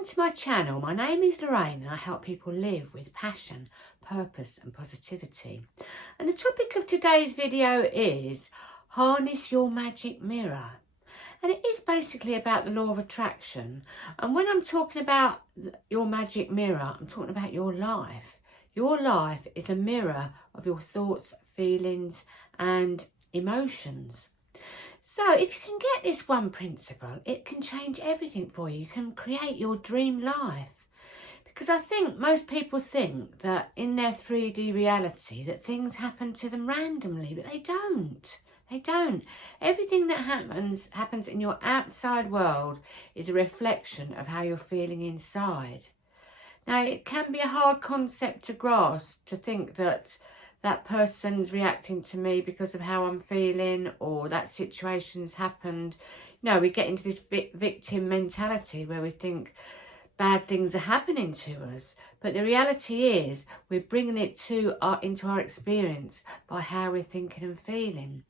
Welcome to my channel. My name is Lorraine and I help people live with passion, purpose and positivity. And the topic of today's video is harness your magic mirror. And it is basically about the law of attraction. And when I'm talking about your magic mirror, I'm talking about your life. Your life is a mirror of your thoughts, feelings and emotions. So if you can get this one principle, it can change everything for you. You can create your dream life. Because I think most people think that in their 3D reality that things happen to them randomly, but they don't. They don't. Everything that happens in your outside world is a reflection of how you're feeling inside. Now, it can be a hard concept to grasp, to think that that person's reacting to me because of how I'm feeling, or that situation's happened. You know, we get into this victim mentality where we think bad things are happening to us. But the reality is we're bringing it into our experience by how we're thinking and feeling.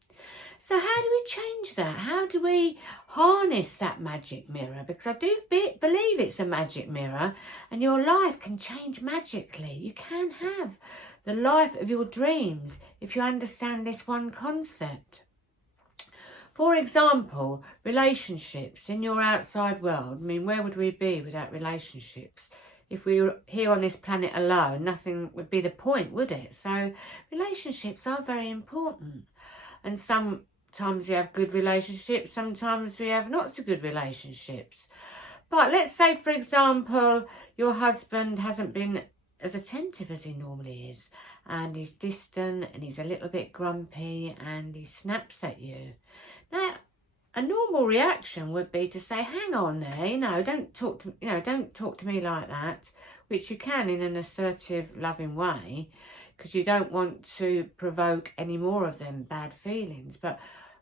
So how do we change that? How do we harness that magic mirror? Because I do believe it's a magic mirror, and your life can change magically. You can have the life of your dreams if you understand this one concept. For example, relationships in your outside world. I mean, where would we be without relationships? If we were here on this planet alone, nothing would be the point, would it? So relationships are very important. And sometimes we have good relationships, sometimes we have not so good relationships. But let's say, for example, your husband hasn't been as attentive as he normally is, and he's distant and he's a little bit grumpy and he snaps at you. Now, a normal reaction would be to say, hang on there, don't talk to me like that, which you can in an assertive, loving way, because you don't want to provoke any more of them bad feelings. But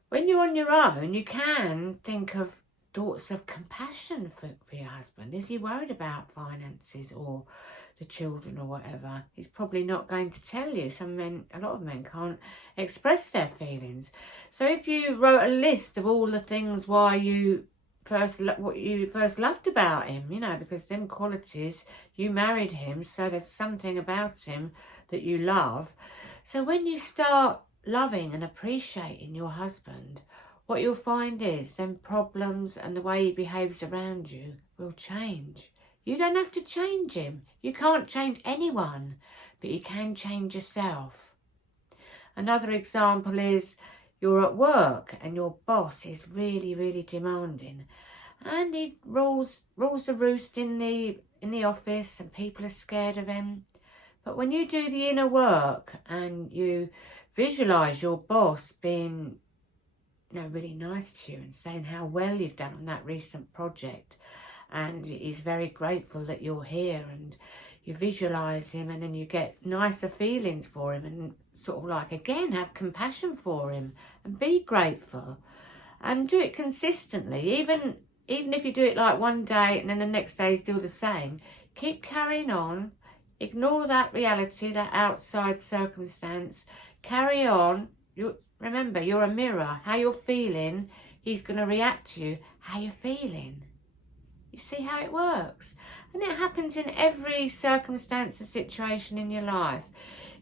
when you're on your own, you can think of thoughts of compassion for your husband. Is he worried about finances or the children or whatever? He's probably not going to tell you. A lot of men can't express their feelings. So if you wrote a list of all the things what you first loved about him, because them qualities, you married him, so there's something about him that you love. So when you start loving and appreciating your husband, what you'll find is them problems and the way he behaves around you will change. You don't have to change him. You can't change anyone, but you can change yourself. Another example is you're at work and your boss is really, really demanding, and he rules the roost in the office, and people are scared of him. But when you do the inner work and you visualise your boss being really nice to you and saying how well you've done on that recent project, and he's very grateful that you're here, and you visualise him, and then you get nicer feelings for him, and sort of like, again, have compassion for him and be grateful, and do it consistently. Even if you do it like one day and then the next day is still the same, keep carrying on. Ignore that reality, that outside circumstance. Carry on. Remember, you're a mirror. How you're feeling, he's going to react to you. How you're feeling. You see how it works? And it happens in every circumstance and situation in your life.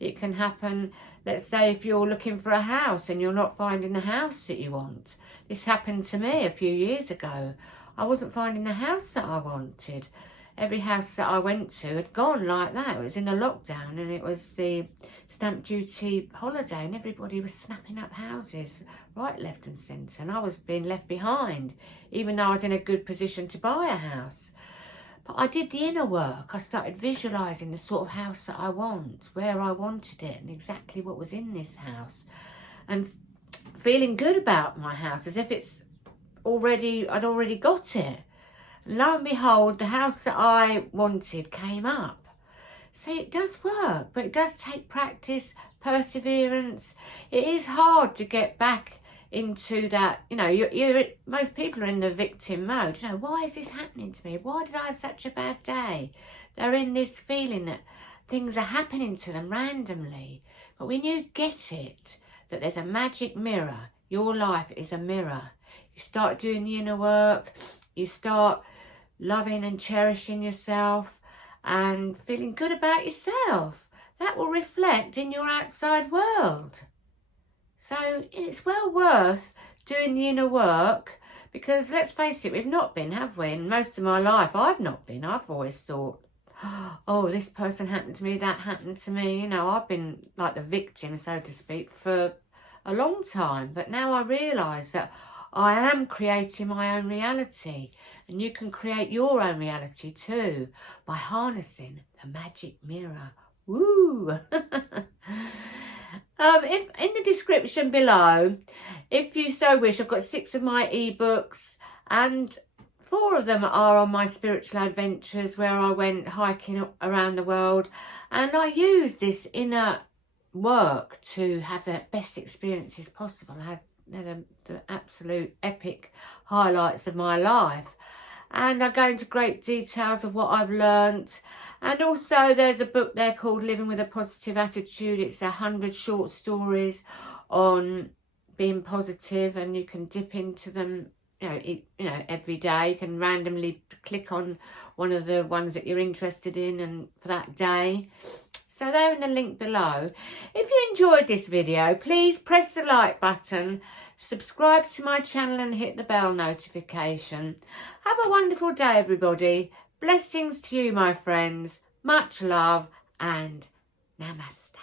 It can happen, let's say, if you're looking for a house and you're not finding the house that you want. This happened to me a few years ago. I wasn't finding the house that I wanted. Every house that I went to had gone like that. It was in the lockdown and it was the stamp duty holiday, and everybody was snapping up houses right, left and centre, and I was being left behind, even though I was in a good position to buy a house. But I did the inner work. I started visualising the sort of house that I want, where I wanted it, and exactly what was in this house, and feeling good about my house, as if I'd already got it. Lo and behold, the house that I wanted came up. So it does work, but it does take practice, perseverance. It is hard to get back into that. Most people are in the victim mode. Why is this happening to me? Why did I have such a bad day? They're in this feeling that things are happening to them randomly. But when you get it, that there's a magic mirror, your life is a mirror. You start doing the inner work, you start loving and cherishing yourself and feeling good about yourself. That will reflect in your outside world. So it's well worth doing the inner work, because let's face it, we've not been, have we? And most of my life I've not been. I've always thought, oh, this person happened to me, that happened to me. You know, I've been like the victim, so to speak, for a long time. But now I realise that I am creating my own reality, and you can create your own reality too by harnessing the magic mirror. Woo! If in the description below, if you so wish, I've got 6 of my ebooks, and 4 of them are on my spiritual adventures where I went hiking around the world, and I used this inner work to have the best experiences possible. I had the absolute epic highlights of my life, and I go into great details of what I've learnt. And also there's a book there called Living with a Positive Attitude. It's 100 short stories on being positive, and you can dip into them, you know, every day. You can randomly click on one of the ones that you're interested in and for that day. So they're in the link below. If you enjoyed this video, please press the like button, subscribe to my channel and hit the bell notification. Have a wonderful day, everybody. Blessings to you, my friends. Much love and namaste.